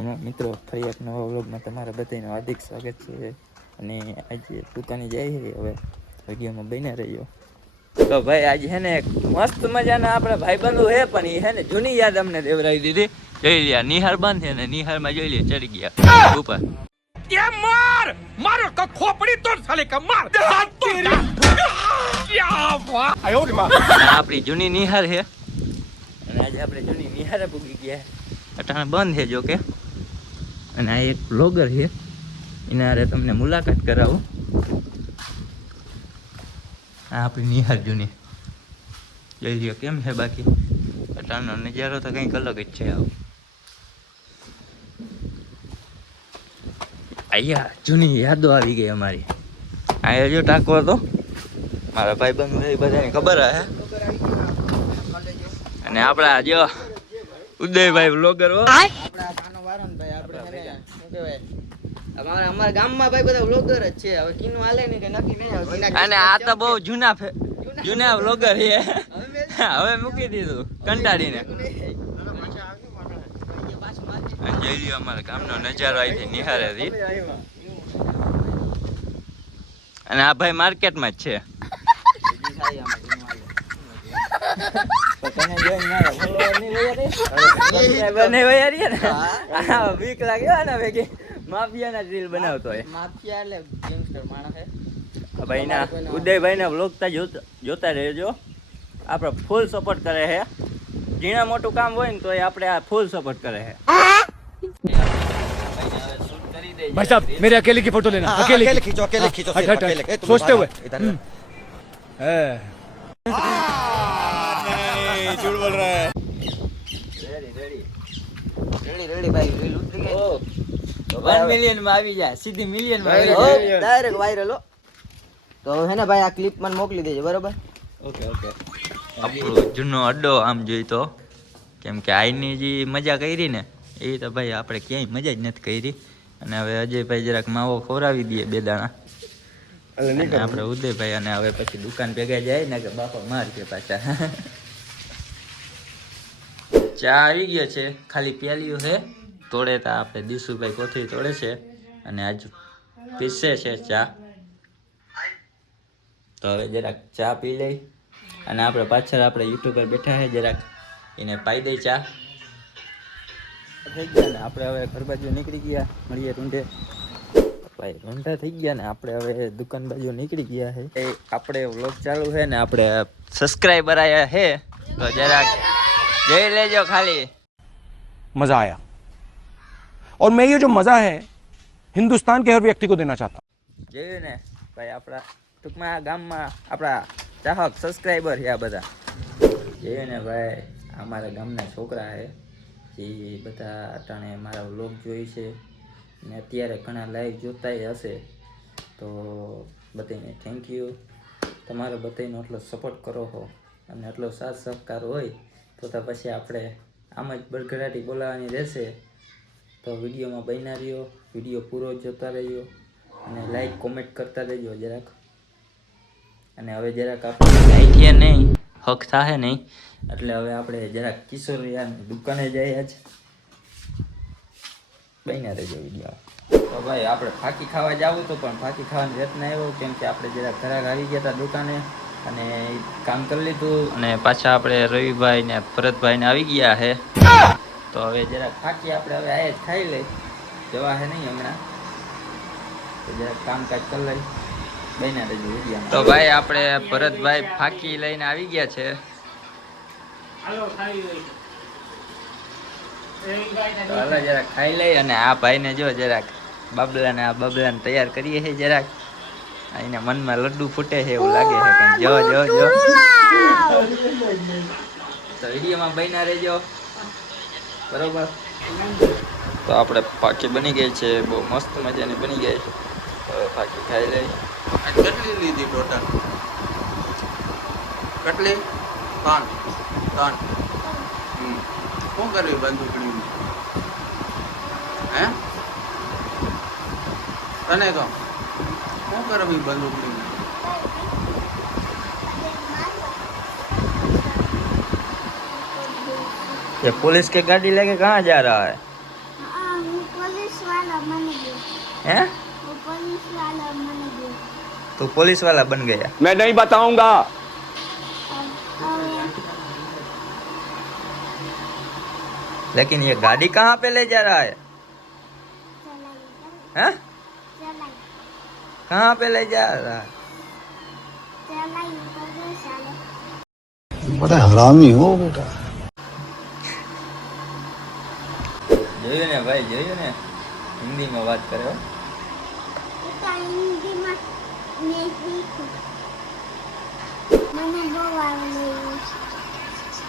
મિત્રો ફરી એક નવા વ્લોગમાં તમારા બધાનું હાર્દિક સ્વાગત છે. અને આજે દુકાને જાય છે. હવે વિડીયોમાં બન્યા રહ્યો. તો ભાઈ આજે હે ને મસ્ત મજાના આપણા ભાઈબંધુ હે, પણ એ હે ને જૂની યાદ અમને દેવરાવી દીધી. જોઈ લ્યા નિહાર બંધ છે ને નિહારમાં જોઈ લે ચડી ગયા ઉપર. मारो का खोपड़ी तोड़ साले का मार આપણી જૂની નિહાર છે અને આજે આપણે જૂની નિહારે પૂગી ગયા. અટાણે બંધ છે જો કે. અને આ એક બ્લોગર છે, એના હારે તમને મુલાકાત કરાવું. આ આપણી નિહાર જૂની જોઈ લ્યો કેમ છે. બાકી અટાણનો નજારો તો કંઈક અલગ જ છે. આવું અહીંયા જૂની યાદો આવી ગઈ અમારી. આ જો ટાંકો હતો મારા ભાઈબંધ એ બધાને ખબર હે. અને આપણા જો ઉદયભાઈ વ્લોગર હો. અમારા ગામમાં ભાઈ બધા વ્લોગર જ છે. હવે કિનું હાલે ને કે નક્કી નહીં. અને આ તો બહુ જૂના વ્લોગર છે. હવે મૂકી દીધું કંટાળીને. જોઈ લ્યો અમારા ગામનો નજારો અહીંથી નિહાળેથી. અને આ ભાઈ માર્કેટમાં જ છે. બીક લાગે માફિયાના રીલ બનાવતો હોય. માફિયા એટલે ગેંગસ્ટર માણસ છે. ભાઈ ના ઉદયભાઈ ના વ્લોગ જોતા રહેજો. આપણે ફૂલ સપોર્ટ કરે છે. ઝીણા મોટું કામ હોય ને તો આપણે આ ફૂલ સપોર્ટ કરે છે. भाई साहब मेरे अकेले की फोटो लेना. अकेले खींचो सोचते हुए झूठ बोल रहा है. રેડી ભાઈ રીલ ઉતરી ગઈ. 1 મિલિયન માં આવી જાય સીધી મિલિયન માં આવી ઓ જાય. ડાયરેક્ટ વાયરલ હો. તો હે ને ભાઈ આ ક્લિપ મને મોકલી દેજો બરોબર. ઓકે આપણો જૂનો અડ્ડો આમ જોઈ તો, કેમ કે આઈની જે મજા કરી ને એ તો ભાઈ આપણે ક્યાંય મજા જ નથી કરી. અને હવે અજયભાઈ જરાક માવો ખવડાવી દઈએ 2 દાણા. અને આપણે ઉદયભાઈ અને હવે પછી દુકાન ભેગા જાય ને કે બાપા માર કે પાછા. ચા આવી ગયો છે, ખાલી પ્યાલીઓ છે. તોડે તો આપણે દીશુભાઈ કોથળી તોડે છે અને આજ પીસે છે ચા. તો હવે જરાક ચા પી લઈ અને આપણે પાછળ આપણે યુટ્યુબર બેઠા છે, જરાક એને પાઈ દઈ ચા. થઈ ગયા ને આપણે હવે ઘર બાજુ નીકળી ગયા. મળીએ રૂંઢે. ભાઈ રૂંઢા થઈ ગયા ને આપણે હવે દુકાન બાજુ નીકળી ગયા છે. આપણે વ્લોગ ચાલુ છે ને આપણે સબસ્ક્રાઈબર આયા છે તો જરાક જોઈ લેજો ખાલી. मजा आया और मैं ये जो मजा है हिंदुस्तान के हर व्यक्ति को देना चाहता हूँ. જોયું ને ભાઈ આપણા ટૂંકમાં આ ગામમાં આપણા ચાહક સબસ્ક્રાઈબર છે આ બધા. જોયું ને ભાઈ અમારા ગામના છોકરા છે જે બધા અટાણે મારા વ્લોગ જોઈ છે ને અત્યારે ઘણા લાઈવ જોતાય હશે. તો બધાને થેન્ક યુ. તમારો બધાનો એટલો સપોર્ટ કરો છો અને એટલો સાથ સહકાર હોય તો પછી આપણે આમ જ બળઘડાટી બોલાવવાની રહેશે. તો વિડીયોમાં બન્યા રહ્યો, વિડીયો પૂરો જોતા રહ્યો અને લાઈક કોમેન્ટ કરતા રહેજો જરાક. અને હવે જરાક આપણે લાઈકીએ નહીં હક થાય નહીં એટલે હવે આપણે જરાક કિશોરિયાની દુકાને જઈએ જ. બન્યા રહેજો વિડીયો. તો ભાઈ આપણે ફાકી ખાવા જવું તો પણ ફાકી ખાવાની રેત ના આવ્યો, કેમ કે આપણે જરાક ઘરાક આવી ગયા હતા દુકાને અને કામ કરી લીધું. અને પાછા આપણે રવિભાઈ ને ભરતભાઈ ને આવી ગયા છે. તો હવે જરાક ફાકી આપણે હવે આ જ ખાઈ લઈ. જવા હે નહીં હમણાં તો જરાક કામકાજ કરી લઈ. બન્યા રહેજો વિડીયો. તો ભાઈ આપણે ભરતભાઈ ફાકી લઈને આવી ગયા છે. તો હાલો જરાક ખાઈ લઈ. અને આ ભાઈને જો જરાક બાબલાને તૈયાર કરીએ છીએ જરાક. એના મનમાં લડ્ડુ ફૂટે છે એવું લાગે છે કઈ. જો તો વિડીયોમાં બન્યા રહેજો બરોબર. તો આપણે ફાકી બની ગઈ છે, બહુ મસ્ત મજાની બની ગઈ. હવે ફાકી ખાઈ લઈ. કેટલી લીધી ટોટલ? કેટલી? 3 શું કરવી બંદૂકડી? હે તને તો શું કરવી બંદૂકડી? ये पुलिस की गाड़ी लेके कहाँ जा रहा है? पुलिस वाला बन गया હે वो पुलिस वाला बन गया તું પોલીસ વાला बन गया मैं नहीं बताऊंगा। और ये लेकिन ये गाड़ी कहाँ पे ले जा रहा है हैं चलाई कहाँ पे ले जा रहा है चलाई पुलिस वाले बड़ा हरामी हो बेटा। જોયું ને ભાઈ જોયું ને હિન્દીમાં વાત કરે હો. इतना हिंदी में ये सीखो मैंने वो वाले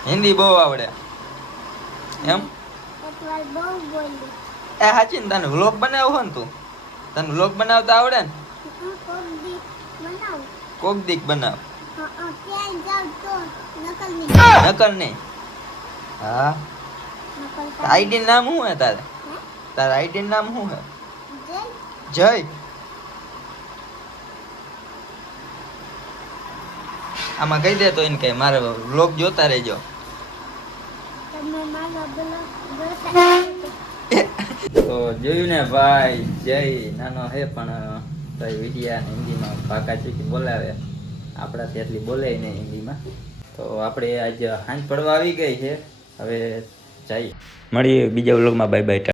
હિન્દી બહુ આવડે એમ एक बार बहुत बोली એ હાચી ને તને વ્લોગ બનાવ્યો હો ને તું તને વ્લોગ બનાવતા આવડે ને उनको भी बनाओ કોક દીક બનાવ क्या जाओ तो नकल नहीं નકલ નહીં હા नकल આઈડી નામ શું હે તારે તારા આઈડી નામ શું હે જય આમાં કહી દે તો એને કઈ મારે વ્લોગ જોતા રહેજો તમે મારા બ્લોગ તો જોયું ને ભાઈ જય નાનો હે પણ ભાઈ વિડિયા હિન્દીમાં પાકા ચીકી બોલાવે આપણાથી એટલી બોલે નહીં હિન્દીમાં તો આપણે આજ સાંજ પડવા આવી ગઈ છે હવે જઈએ મળીએ બીજા વ્લોગમાં બાય બાય